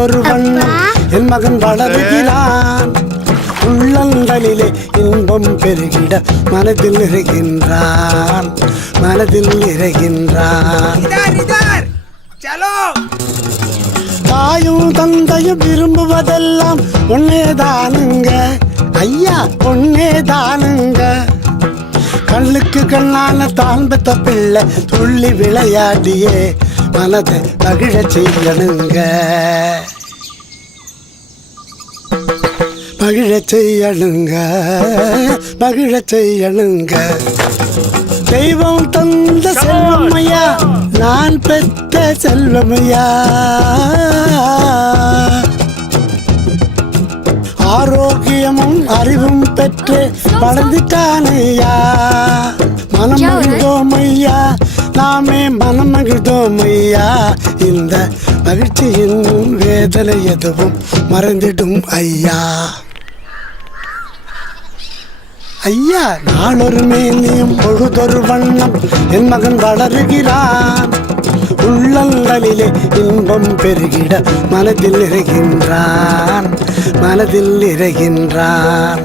பொழுதொரு வண்ணம் என் மகன் வளருகிறான். உள்ளங்களிலே இன்பம் பெருகிட மனதில் நிறைகின்றான், மனதில் நிறைகின்றான். தாயும் தந்தையும் விரும்புவதெல்லாம் ஒன்னேதானுங்க ஐயா, ஒன்னேதானுங்க. கண்ணுக்கு கண்ணான தான் பெத்த பிள்ளை துள்ளி விளையாடியே மனதை மகிழ செய்யணுங்க, மகிழ செய்யணுங்க, மகிழ செய்யணுங்க. தெய்வம் தந்த செல்வமையா, நான் பெற்ற செல்வமையா. ஆரோக்கியமும் அறிவும் பெற்று வளர்ந்துட்டானையா. மனம் மகிழ்ந்தோமையா, நாமே மனம் மகிழ்ந்தோமையா. இந்த மகிழ்ச்சியின் வேதனை எதுவும் மறந்திடும் ஐயா. ஐயா, நாளொரு மேனியும் பொழுதொரு வண்ணம் என் மகன் வளருகிறான். உள்ளங்களிலே இன்பம் பெருகிட மனதில் நிறைகின்றான், மனதில் நிறைகின்றான்.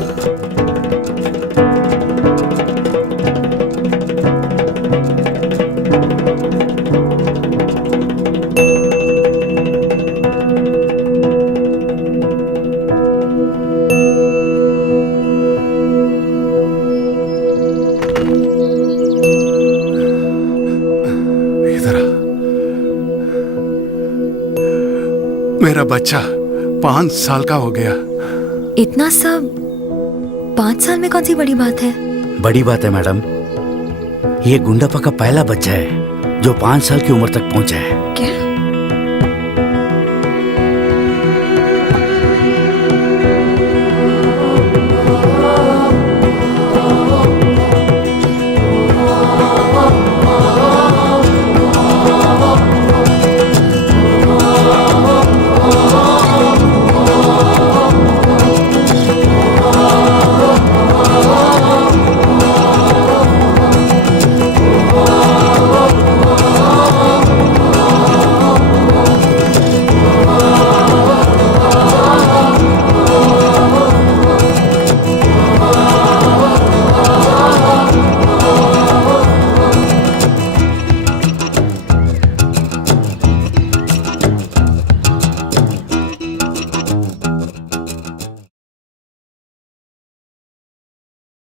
मेरा बच्चा 5 साल का हो गया। इतना सब 5 साल में कौन सी बड़ी बात है? बड़ी बात है मैडम, ये गुंडापा का पहला बच्चा है जो 5 साल की उम्र तक पहुंचा है। क्या?